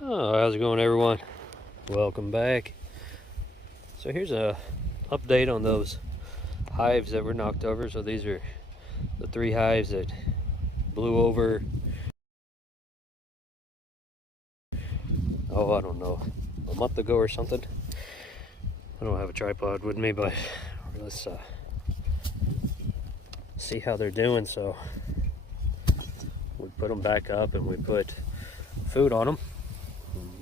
Oh, how's it going, everyone? Welcome back. So here's a update on those hives that were knocked over. So these are the 3 hives that blew over, oh, I don't know, a month ago or something. I don't have a tripod with me, but let's see how they're doing. So we put them back up and we put food on them.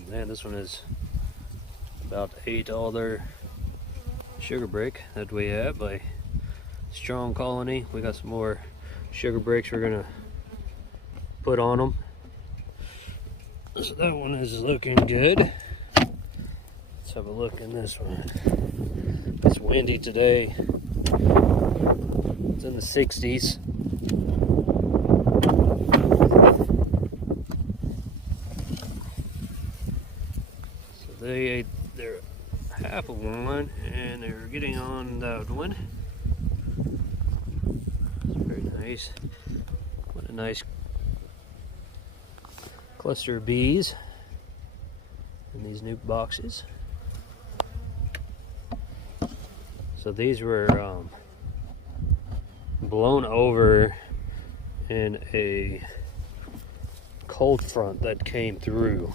Man, this one is about ate all their sugar brick that we have by Strong Colony. We got some more sugar bricks we're gonna put on them. So that one is looking good. Let's have a look in this one. It's windy today. It's in the 60s. So they ate their half of one and they're getting on that one. It's very nice. What a nice cluster of bees in these new boxes. So these were blown over in a cold front that came through,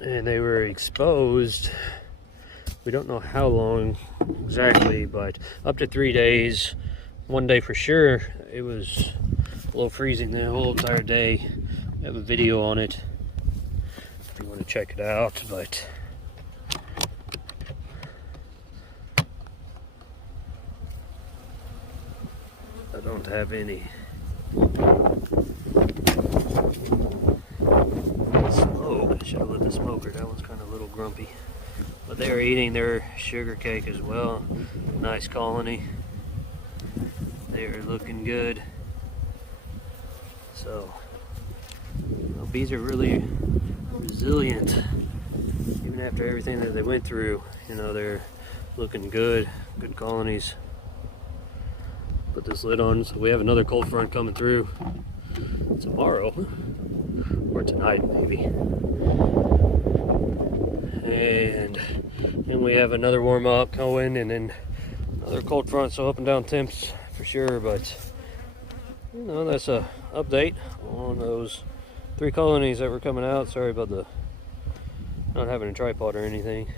and they were exposed. We don't know how long exactly, but up to 3 days. One day for sure it was below freezing the whole entire day. I have a video on it if you want to check it out, but I don't have any smoke. I should have lit the smoker. That one's kind of a little grumpy. But they are eating their sugar cake as well. Nice colony. They are looking good. So, bees are really resilient. Even after everything that they went through, you know, they're looking good. Good colonies. Put this lid on. So we have another cold front coming through tomorrow. Or tonight, maybe. And then we have another warm up going, and then another cold front, so up and down temps for sure. But you know, that's a update on those 3 colonies that were coming out. Sorry about the not having a tripod or anything,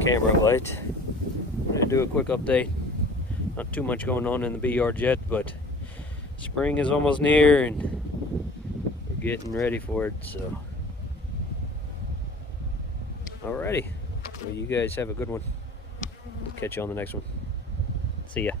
camera light. I'm gonna do a quick update. Not too much going on in the bee yard yet, but spring is almost near and we're getting ready for it. So alrighty, well, you guys have a good one. We'll catch you on the next one. See ya.